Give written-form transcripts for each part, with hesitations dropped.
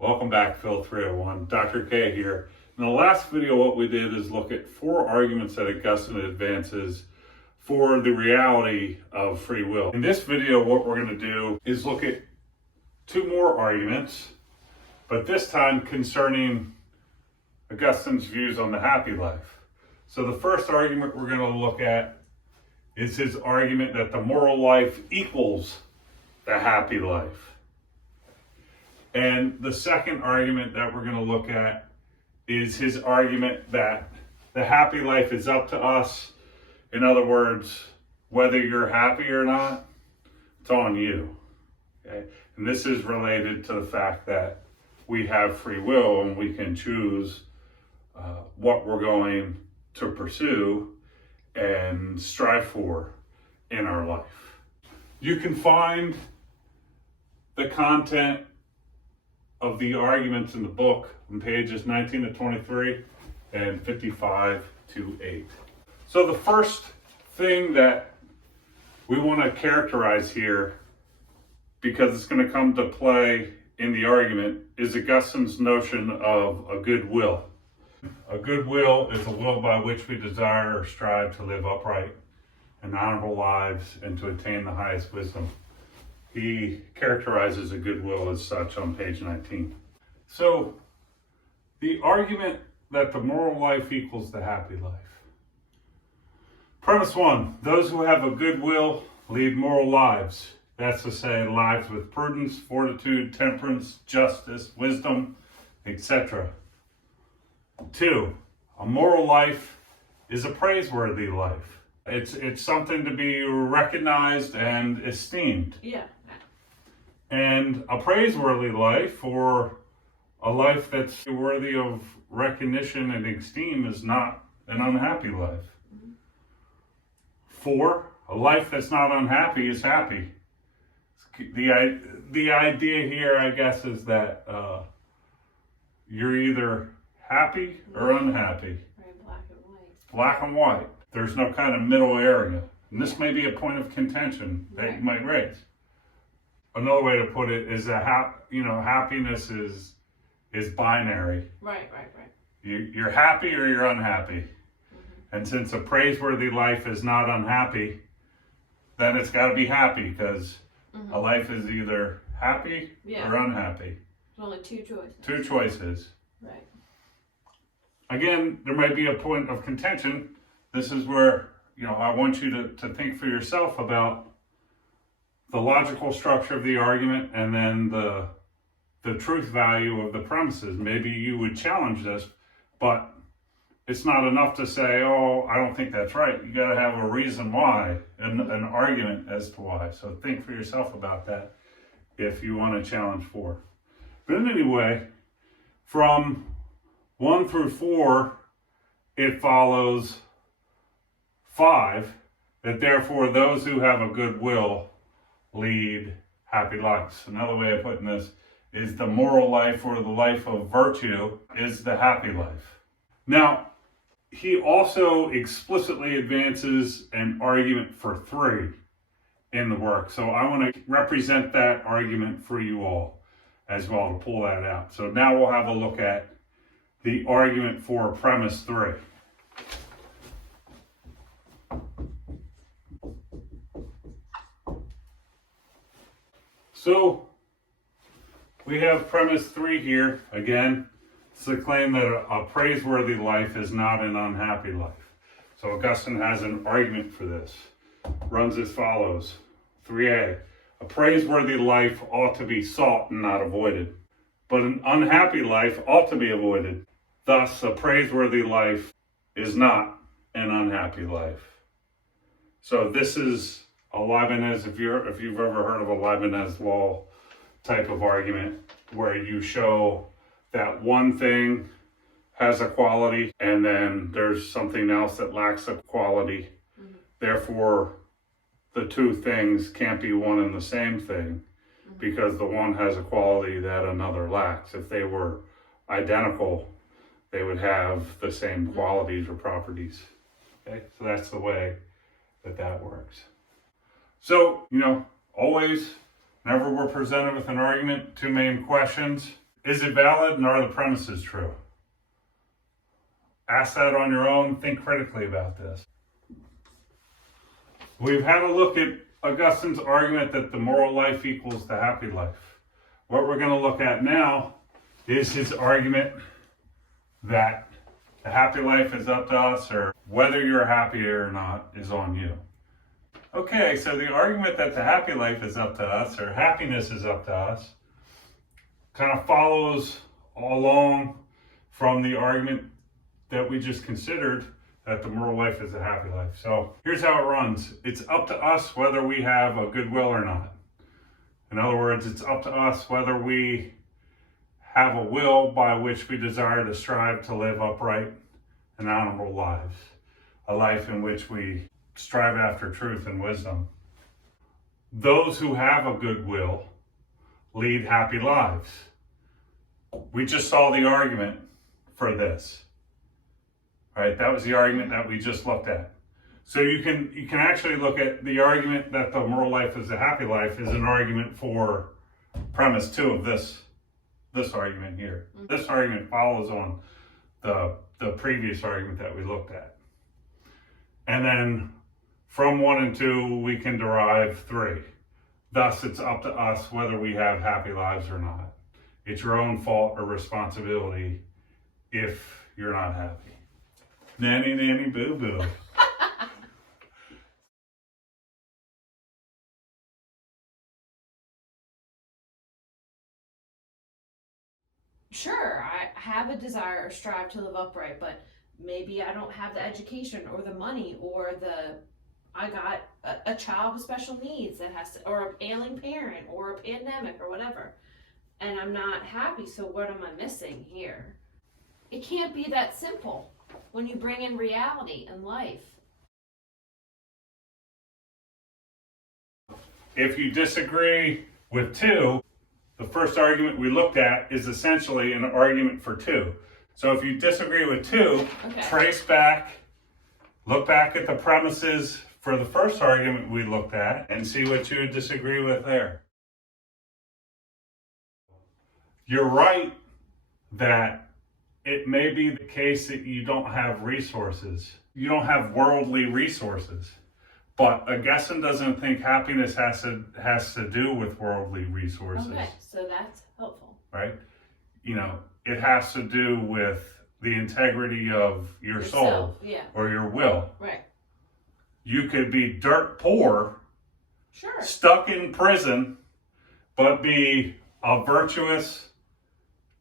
Welcome back, Phil 301. Dr. K here. In the last video, what we did is look at 4 arguments that Augustine advances for the reality of free will. In this video, what we're going to do is look at 2 more arguments, but this time concerning Augustine's views on the happy life. So the first argument we're going to look at is his argument that the moral life equals the happy life. And the second argument that we're going to look at is his argument that the happy life is up to us. In other words, whether you're happy or not, it's on you. Okay? And this is related to the fact that we have free will and we can choose what we're going to pursue and strive for in our life. You can find the content of the arguments in the book on pages 19 to 23 and 55 to 8. So the first thing that we want to characterize here, because it's going to come to play in the argument, is Augustine's notion of a good will. A good will is a will by which we desire or strive to live upright and honorable lives and to attain the highest wisdom. He characterizes a good will as such on page 19. So, the argument that the moral life equals the happy life. Premise 1, those who have a good will lead moral lives. That's to say, lives with prudence, fortitude, temperance, justice, wisdom, etc. 2, a moral life is a praiseworthy life. It's something to be recognized and esteemed. Yeah. And a praiseworthy life, or a life that's worthy of recognition and esteem, is not an unhappy life. 4, a life that's not unhappy is happy. The idea here, I guess, is that you're either happy or unhappy. Right, black and white. Black and white. There's no kind of middle area. And this may be a point of contention that you might raise. Another way to put it is that happiness is binary. Right. You're happy or you're unhappy. And since a praiseworthy life is not unhappy, then it's got to be happy, because a life is either happy or unhappy. There's only 2 choices. 2 choices. Right. Again, there might be a point of contention. This is where, I want you to think for yourself about the logical structure of the argument and then the truth value of the premises. Maybe you would challenge this, but it's not enough to say, oh, I don't think that's right. You got to have a reason why, and an argument as to why. So think for yourself about that if you want to challenge 4. But in any way, from 1 through 4, it follows 5, that therefore those who have a good will lead happy lives. Another way of putting this is the moral life, or the life of virtue, is the happy life. Now, he also explicitly advances an argument for 3 in the work. So I want to represent that argument for you all as well, to pull that out. So now we'll have a look at the argument for premise 3. So we have premise 3 here. Again, it's the claim that a praiseworthy life is not an unhappy life. So Augustine has an argument for this. Runs as follows. 3a, a praiseworthy life ought to be sought and not avoided, but an unhappy life ought to be avoided. Thus, a praiseworthy life is not an unhappy life. So this is a Leibniz, if you've ever heard of a Leibniz law type of argument, where you show that one thing has a quality and then there's something else that lacks a quality. Therefore, the 2 things can't be one and the same thing, because the one has a quality that another lacks. If they were identical, they would have the same qualities or properties. Okay, so that's the way that works. So, always, whenever we're presented with an argument, 2 main questions. Is it valid and are the premises true? Ask that on your own. Think critically about this. We've had a look at Augustine's argument that the moral life equals the happy life. What we're going to look at now is his argument that the happy life is up to us, or whether you're happy or not is on you. Okay, so the argument that the happy life is up to us, or happiness is up to us, kind of follows along from the argument that we just considered, that the moral life is a happy life. So here's how it runs. It's up to us whether we have a good will or not. In other words, it's up to us whether we have a will by which we desire to strive to live upright and honorable lives, a life in which we strive after truth and wisdom. Those who have a good will lead happy lives. We just saw the argument for this. Right? That was the argument that we just looked at. So you can actually look at the argument that the moral life is a happy life is an argument for premise 2 of this argument here. Mm-hmm. This argument follows on the previous argument that we looked at. And then from 1 and 2, we can derive 3. Thus, it's up to us whether we have happy lives or not. It's your own fault or responsibility if you're not happy. Nanny, nanny, boo, boo. Sure, I have a desire or strive to live upright, but maybe I don't have the education or the money or I got a child with special needs that has to, or an ailing parent or a pandemic or whatever, and I'm not happy, so what am I missing here? It can't be that simple when you bring in reality and life. If you disagree with 2, the first argument we looked at is essentially an argument for 2. So if you disagree with 2, okay, trace back, look back at the premises for the first argument we looked at and see what you disagree with there. You're right that it may be the case that you don't have resources. You don't have worldly resources. But Augustine doesn't think happiness has to do with worldly resources. Okay, so that's helpful. Right? You know, it has to do with the integrity of your soul, yeah, or your will. Right. You could be dirt poor, sure, stuck in prison, but be a virtuous,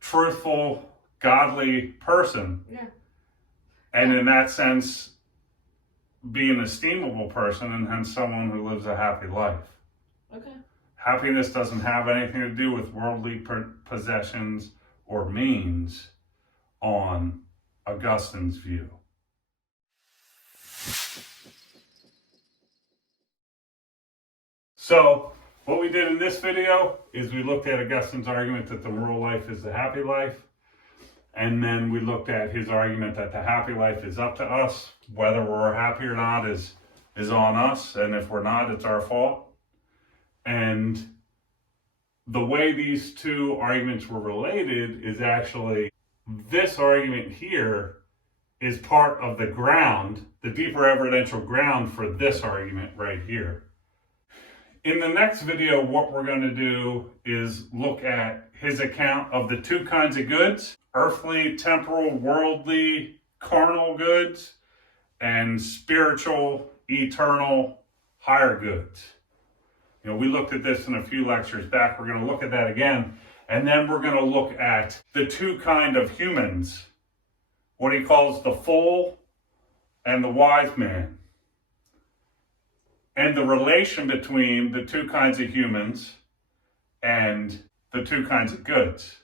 truthful, godly person. Yeah. And in that sense, be an estimable person and hence someone who lives a happy life. Okay. Happiness doesn't have anything to do with worldly possessions or means on Augustine's view. So, what we did in this video is we looked at Augustine's argument that the moral life is the happy life. And then we looked at his argument that the happy life is up to us. Whether we're happy or not is on us. And if we're not, it's our fault. And the way these 2 arguments were related is actually this argument here is part of the ground, the deeper evidential ground for this argument right here. In the next video, what we're going to do is look at his account of the 2 kinds of goods: earthly, temporal, worldly, carnal goods, and spiritual, eternal, higher goods. You know, we looked at this in a few lectures back. We're going to look at that again. And then we're going to look at the 2 kind of humans, what he calls the fool and the wise man, and the relation between the 2 kinds of humans and the 2 kinds of goods.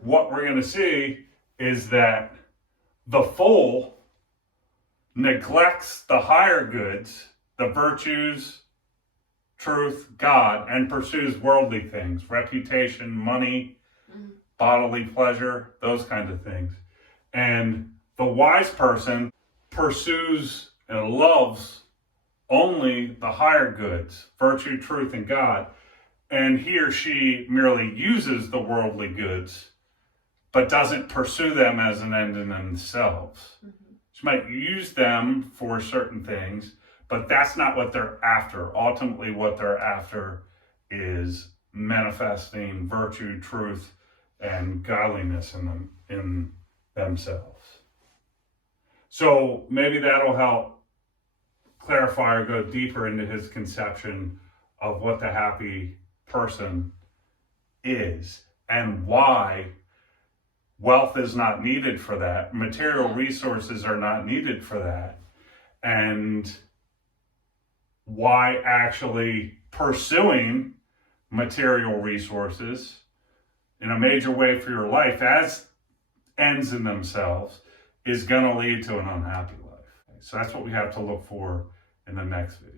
What we're going to see is that the fool neglects the higher goods, the virtues, truth, God, and pursues worldly things, reputation, money, bodily pleasure, those kinds of things. And the wise person pursues and loves only the higher goods, virtue, truth, and God, and he or she merely uses the worldly goods, but doesn't pursue them as an end in themselves. Mm-hmm. She might use them for certain things, but that's not what they're after. Ultimately, what they're after is manifesting virtue, truth, and godliness in themselves. So maybe that'll help clarify or go deeper into his conception of what the happy person is and why wealth is not needed for that. Material resources are not needed for that. And why actually pursuing material resources in a major way for your life as ends in themselves is going to lead to an unhappy life. So that's what we have to look for in the next video.